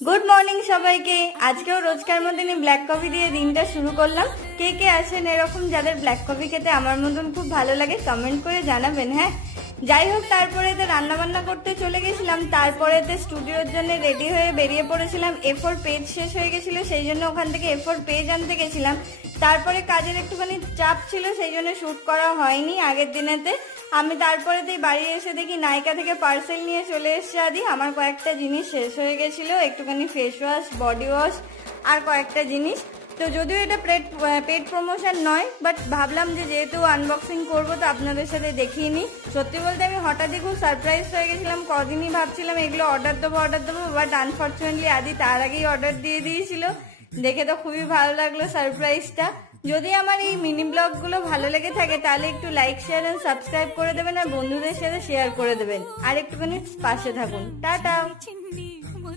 Good morning সবাইকে। আজকেও রোজকার মতনই ব্ল্যাক কফি দিয়ে দিনটা শুরু করলাম। কে কে আছেন এরকম যাদের ব্ল্যাক কফি খেতে আমার মতন খুব ভালো লাগে, কমেন্ট করে জানাবেন। হ্যাঁ, যাই হোক, তারপরে রান্না বান্না করতে চলে গেছিলাম। তারপরে স্টুডিওর জন্য রেডি হয়ে বেরিয়ে পড়েছিলাম। A4 পেজ শেষ হয়ে গেছিল, সেই জন্য ওখান থেকে A4 পেজ আনতে গেছিলাম। তারপরে কাজের একটুখানি চাপ ছিল, সেই জন্য শুট করা হয়নি আগের দিনেতে। আমি তারপরে বাড়ি এসে দেখি নায়িকা থেকে পার্সেল নিয়ে চলে এসছে আদি। আমার কয়েকটা জিনিস শেষ হয়ে গেছিল, একটুখানি ফেস ওয়াশ, বডি ওয়াশ আর কয়েকটা জিনিস। তো যদিও এটা পেড প্রমোশন নয়, বাট ভাবলাম যে যেহেতু আনবক্সিং করবো তো আপনাদের সাথে দেখিয়ে নিই। সত্যি বলতে আমি হঠাৎই খুব সারপ্রাইজ হয়ে গেছিলাম। কদিনই ভাবছিলাম এগুলো অর্ডার দেবো, বাট আনফর্চুনেটলি আদি তার আগেই অর্ডার দিয়ে দিয়েছিল। দেখে তো খুবই ভালো লাগলো সারপ্রাইজটা। যদি আমার এই মিনি ব্লগগুলো ভালো লেগে থাকে তাহলে একটু লাইক, শেয়ার এন্ড সাবস্ক্রাইব করে দেবেন আর বন্ধুদের সাথে শেয়ার করে দেবেন। আর একটুখানি পাশে থাকুন। টাটা।